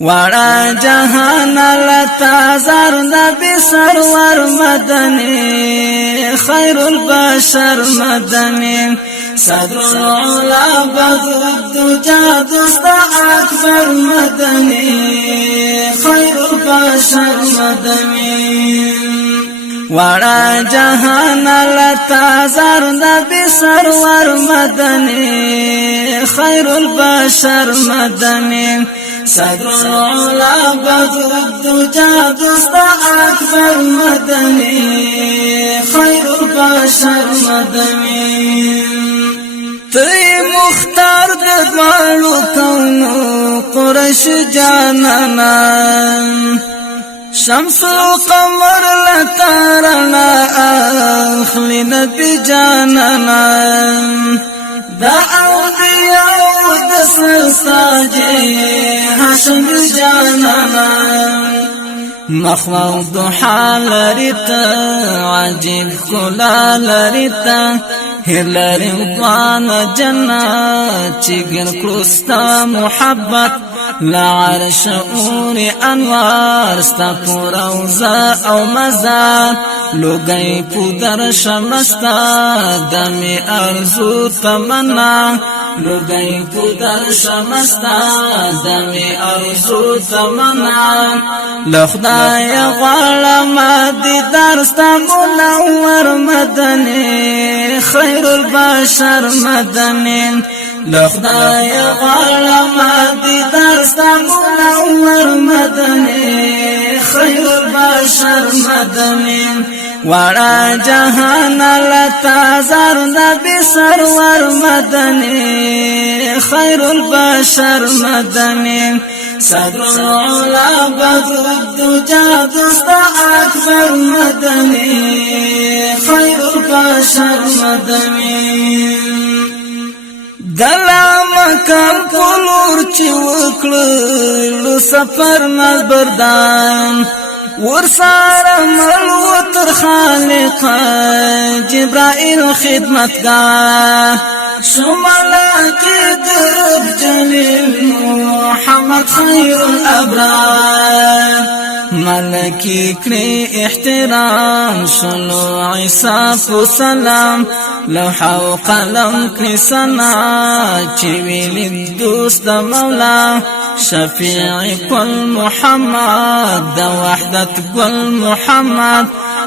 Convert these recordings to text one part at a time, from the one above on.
وڑا جہان لتا زر نبی سرور مدنی خیر البشر مدنی صدر العلا بدر الدجا دوست اکبر مدنی خیر البشر مدنی وڑا جہان لتا زر نبی سرور مدنی خیر البشر مدنی صدر العلا بدر الدجا دوست اکبر مدنی خیر البشر مدنی تی مختار ددوالو کونو قرش جانانا شمس و قمر لتارنا اخلی نبی جانانا دا اولیاء دسر ساجی حشم جانانا مخوض ضحا لرتا عجیب کلا لرتا هر لرضوان جنات چگر کرستا محبت لعرش اور انوار ستا پروزا او مزار لوگئی پودر شمستا دمی ارزو تمنا لوگئی پودر شمستا دمی ارزو تمنا لخدای غالم دیدار ستا منور مدنی خیر البشر مدنی لخدای غالم دیدار ستا منور مدنی خیر البشر مدنی وڑا جہان لتا زر نبی سرور مدنی خیر البشر مدنی صدر العلا بدر الدجا دوست اکبر مدنی خیر البشر مدنی دلا مکان پلور چی وکلو سفر ناز بردان ورسار ملو تر خالق جبرائیل خدمتگار شمالاکی درب جلیل محمد خیر الابرار ملکی کری احترام شلو عیسیٰ و سلام لوحا و قلم کری سنا چویل دوست مولا شفیع کل محمد دا وحدت کل محمد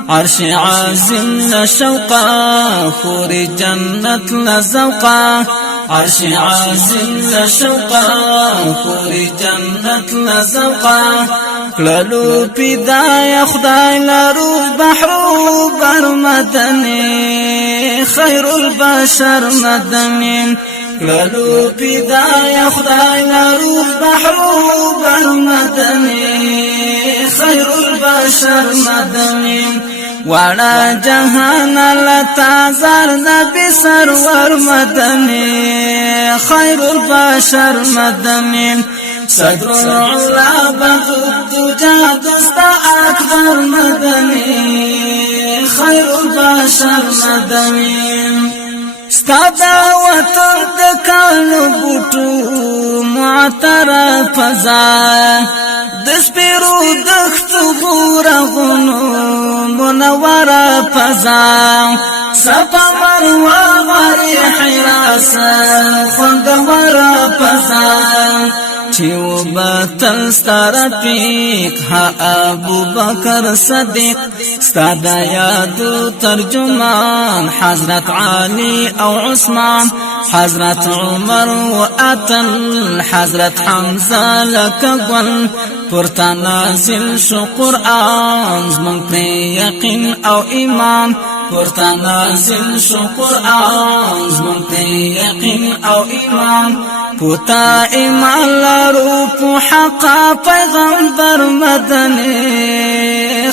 عرش عظیم لشوقا خور جنت لزوقا عرش عظیم لشوقا خور جنت لزوقا کللو پیدای خدای لرو بحرو بر مدنی خیر البشر مدنی کللو پیدای خدای لرو بحرو بر مدنی خیر البشر مدنی وڑا جہان لتا زر نبی سرور مدنی خیر البشر مدنی صدر العلا بدر الدجا دوست اکبر مدنی خیر البشر مدنی ستا دعوتن دکانو بوٹو معطر فضا دسپیرو دختو غورغنو منور فضا صفا مروه غری حراسا خوندور فضا چیو باتل ستار پیک ها ابو بکر صدیق ستاد یادو ترجمان حضرت علی او عثمان حضرت عمر و اتل حضرت حمزه لکگل پرتا نازل شو قرآن زمن پر یقین او ایمان پرتا نازل شو قرآن زمن پر یقین او ایمان پوتا ایمان لرو پو حقا پیغمبر مدنی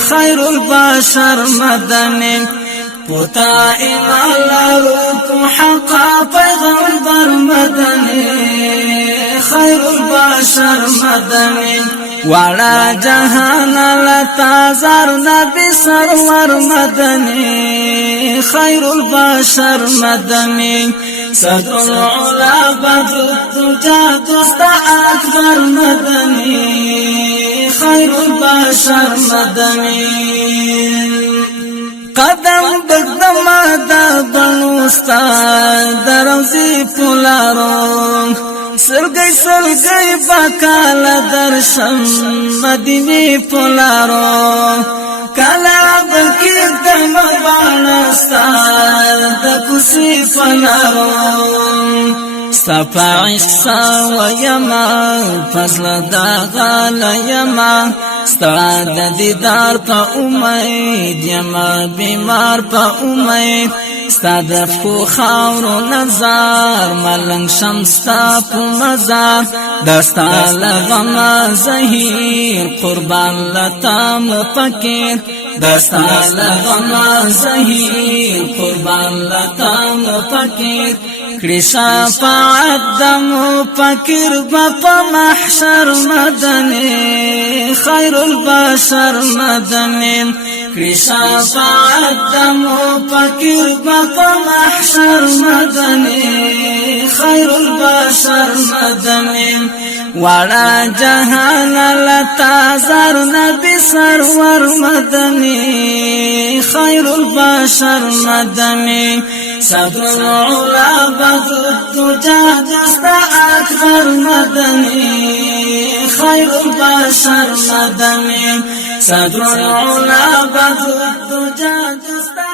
خیر البشر مدنی پوتا ایمان لرو پو حقا پیغمبر مدنی خیر البشر مدنی وڑا جہان لتا زر نبی سرور مدنی خیر البشر مدنی صدر العلا بدر الدجا دوست اکبر مدنی البشر مدني قدم بقدم دا بلوستا دروزی پولارو سلگی بکال درشم مدینی پولارو کالا بلکی دم بانستا دکسی پنارو ستا پا عشقا ویما فضل دا غالا یما ستا دا دیدار پا امید یما بیمار پا امید ستا دفکو خاورو نظار ملنگ شمستا پو مزار دستا لغم زهیر قربان لتا مفکر دستا لغم زهیر قربان لتا مفکر کړي شفاعت د مفکر په محشر مدني خير البشر مدني کړي شفاعت د مفکر په محشر مدني خير البشر مدني ولا جهان لتا زر نبي سرور مدني خير البشر مدني صدر العلا بدر الدجى دست أكبر مدني خير البشر مدني صدر العلا بدر الدجى دست